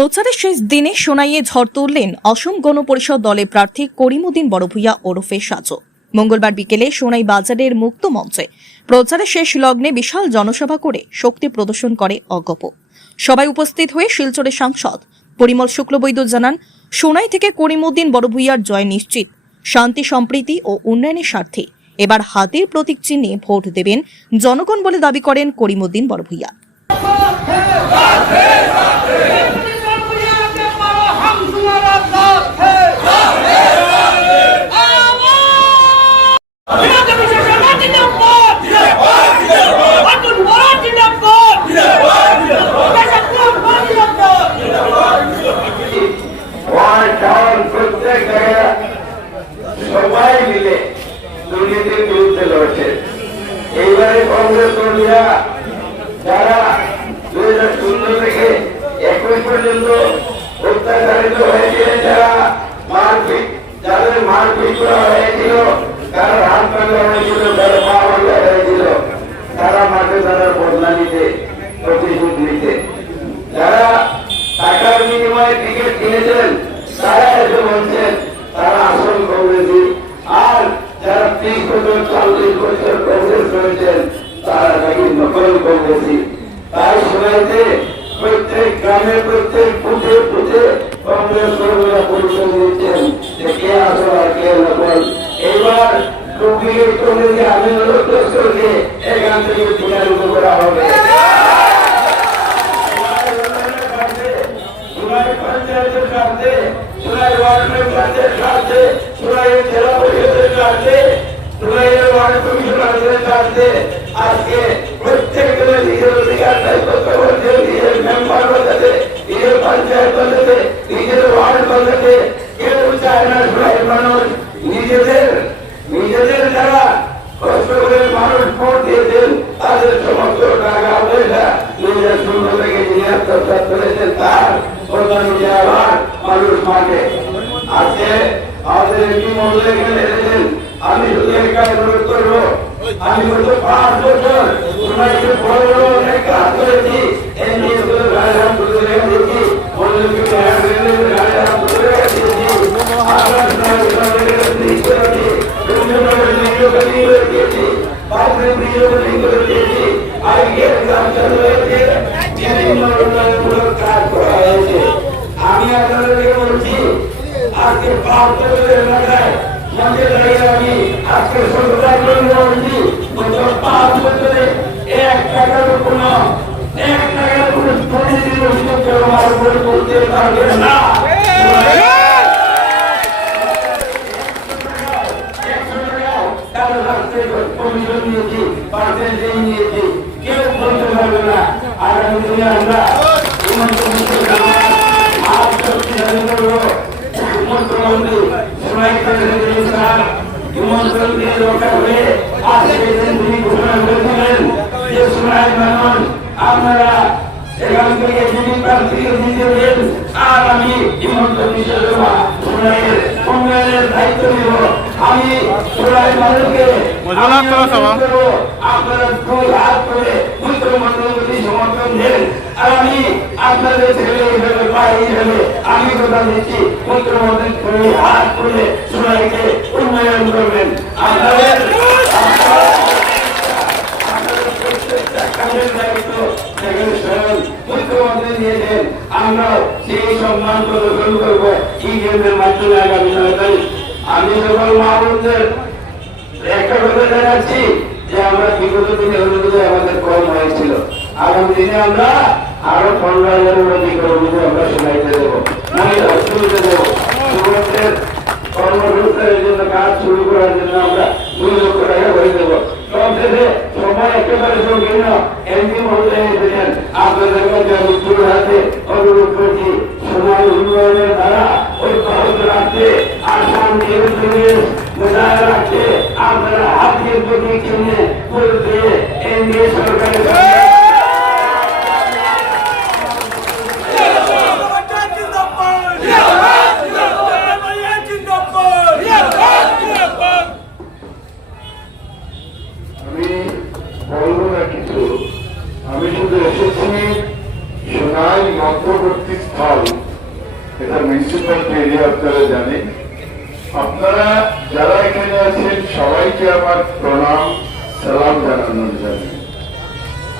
প্রচারের শেষ দিনে সোনাইয়ে ঝড় তুললেন অসম গণ পরিষদ দলের প্রার্থী করিমউদ্দিন বড়ভূইয়া ওরফে সাজো। মঙ্গলবার বিকেলে সোনাই বাজারের মুক্ত মঞ্চে প্রচারের শেষ লগ্নে বিশাল জনসভা করে শক্তি প্রদর্শন করে অগপ। সবাই উপস্থিত হয়ে শিলচরের সাংসদ পরিমল শুক্লবৈদ্য জানান, সোনাই থেকে করিমউদ্দিন বড়ভূইয়ার জয় নিশ্চিত। শান্তি সম্প্রীতি ও উন্নয়নের স্বার্থে এবার হাতির প্রতীক চিহ্নে ভোট দেবেন জনগণ বলে দাবি করেন করিমউদ্দিন বড়ভূইয়া। সবাই মিলে দুর্নীতির বিরুদ্ধে লড়ছে। এইবারে কংগ্রেস কর্মীরা যারা 2016 থেকে 21 পর্যন্ত অত্যাচারিত হয়েছিলেন, যাদের মারপিট করা হয়েছিল, কারোর হাত ভাঙা হয়েছিল, কারো পা ভাঙা হয়েছিল, তারা মাঠে তারা বদলা নিতে, প্রতিশোধ নিতে, যারা টাকার বিনিময়ে টিকিট কিনেছেন তারা এসে বলছেন তারা আসল কংগ্রেসী, আর যারা 30 বছর 40 বছর কংগ্রেস করেছেন তারা নাকি নকল কংগ্রেসী। তাই শোনাইতে প্রত্যেক গ্রামে প্রত্যেক বুথে বুথে কংগ্রেস কর্মীরা পরিচয় দিচ্ছেন যে কে আসল আর কে নকল। এবার ডুপ্লিকেট কংগ্রেসে আমি করলে এখান থেকে বিতাড়িত করা হবে। পঞ্চায়েতের স্বার্থে, সোনাই ওয়ার্ড মেম্বারদের স্বার্থে, সোনাই জেলা পরিষদের স্বার্থে, সোনাই ওয়ার্ড কমিশনারদের স্বার্থে আজকে প্রত্যেক জনের নিজের অধিকার দায়িত্ব করছে, নিজের মেম্বার বাজাতে, নিজের পঞ্চায়েত বাজাতে, নিজের ওয়ার্ড বাজাতে। কেউ চায় না সোনাই মানুষ নিজেদের যারা কষ্ট করে মানুষ ভোট দিয়েছেন তাদের সমস্ত টাকা পয়সা 2016 থেকে 73 করেছেন, তার মানুষ মাঠে আজকে আমাদের এমপি মহোদয় এখানে এসেছেন। আমি শুধু একটা অনুরোধ করবো, আমি গত 5 বছর সোনাইকে বড় বড় অনেক কাজ করেছি, এই নিয়ে গাড়িরাম তুলে রেখে দিয়েছি, আমি আপনাদেরকে বলছি আজকে 5 বছরের এলাকায় মঞ্চে দাঁড়িয়ে আমি আজকে সরকার বলছি 5 বছরে 1 টাকার কোনো দুর্নীতির অভিযোগ কেউ আমার উপরে বলতে পারবে না। কমিশন নিয়েছি, পার্সেন্টেজ নিয়েছি, কেউ বলতে পারবে না। আগামী দিনে আমরা মুখ্যমন্ত্রী হিমন্তকে রক্ষা করে আজকে তিনি ঘোষণা করেছিলেন যে সোনাই মানুষ আপনারা এখান থেকে জীবিত প্রার্থীকে দিতে দেন, আর আমি হিমন্ত বিশ্ব শর্মা সোনাইয়ের উন্নয়নের দায়িত্ব নিব। আমি সোনাই মানুষকে আপনারা 2 হাত করে মুখ্যমন্ত্রী সমর্থন দেন, আর আমি আপনাদের ছেলে হিসেবে ভাই হিসেবে আমি কথা দিচ্ছি মুখ্যমন্ত্রী 2 হাত করে সোনাইকে উন্নয়ন করবেন। আপনাদের কাজের দায়িত্ব সেখানে স্বয়ং মুখ্যমন্ত্রী দিয়েছেন, আমরা সেই সম্মান প্রদর্শন করবো ইভিএমের মাধ্যমে আগামী 9 তারিখ। আমি সকল মহাপুরুষদের একটা কথা জানাচ্ছি যে আমরা বিগত দিনে অনুযায়ী আমাদের কম হয়েছিল, আগামী দিনে আমরা আরো 15,000-এর অধিক কর্মীদের আমরা শোনাইতে দেবো, অসুবিধা দেবো। যুবকদের কর্মসংস্থানের জন্য কাজ শুরু করার জন্য আমরা 2 লক্ষ টাকা করে দেবো। সবশেষে সবাই একেবারে সংকীর্ণ এমপি মহোদয় এসেছেন, আপনাদের কাছে আমি 2 হাতে অনুরোধ করছি সোনাই উন্নয়নের দ্বারা অব্যাহত রাখতে আর শান্তির পরিবেশ বজায় রাখতে আপনারা হাতের প্রতীক চিহ্নে ভোট দিয়ে এনডিএ সরকারের আমি শুধু এসেছি সোনাই মধ্যবর্তী স্থল, এটা মিউনিসিপ্যালিটি এরিয়া আপনারা জানেন। আপনারা যারা এখানে আছেন সবাইকে আমার প্রণাম সালাম জানানোর জন্য।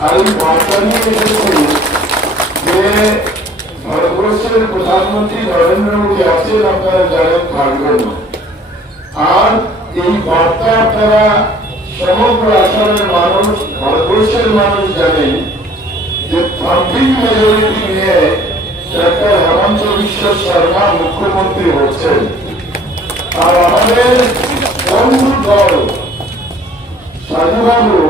আর এই বার্তা নিয়ে এসেছি যে ভারতবর্ষের প্রধানমন্ত্রী নরেন্দ্র মোদী আছেন, আপনারা জানেন থাকবেন। আর এই বার্তা আপনারা সমগ্র আসামের মানুষ, ভারতবর্ষের মানুষ জানেন যে থাম্পিং মেজরিটি নিয়ে ডাক্তার হেমন্ত বিশ্ব শর্মা মুখ্যমন্ত্রী হচ্ছেন। আর আমাদের বন্ধু দল সাধুবাবু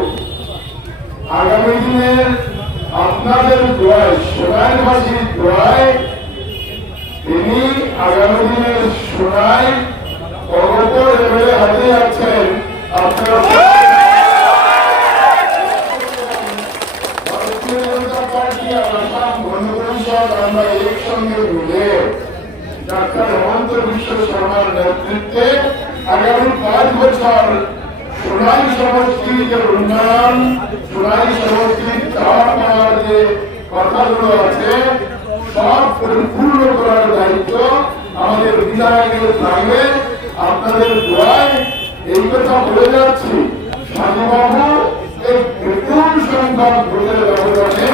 আগামী দিনের আপনাদের দোয়ায়, সোনাইবাসীর দোয়ায়, তিনি আগামী দিনের সোনাই অগপ লেভেলে হাতে আছেন। আপনারা ভারতীয় জনতা পার্টি আর আসাম গণ পরিষদ আমরা একসঙ্গে মিলে ডাক্তার হেমন্ত বিশ্ব শর্মার নেতৃত্বে আগামী 5 বছর সোনাই সংস্কৃতির উন্নয়ন, সোনাই সংস্কৃতি তার যে কথাগুলো আছে সব পরিপূর্ণ করার দায়িত্ব আমাদের বিধায়কের থাকবে। আপনাদের দোয়ায় এই কথা বলে যাচ্ছি, সাধুবাবু এই বিপুল সংখ্যক ভোটের ব্যবধানে